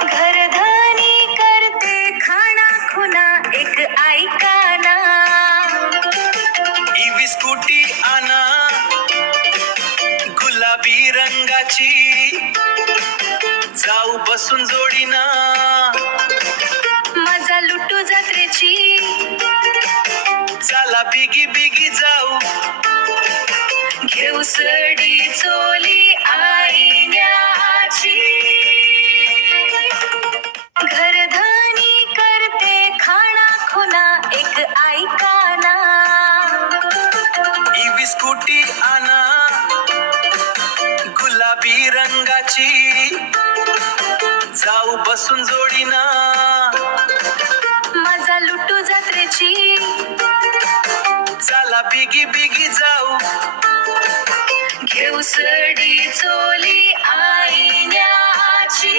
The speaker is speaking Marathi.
घरधनी करते खाना खुना एक ऐकाना. ईवी स्कूटी आणा गुलाबी रंगाची, जाऊ बसून जोडीना मजा लुटू जत्रेची. चला बिगी बिगी जाऊ, घेऊ सडी चोली आईन्याची. घरधनी करते खाना खुना एक ऐकाना. ईवी स्कूटी आणा गुलाबी रंगाची, जाऊ बसून जोडीना मजा लुटू जत्रेची. चला बिगी बिगी जाऊ, घेऊ सडी चोली आईन्याची.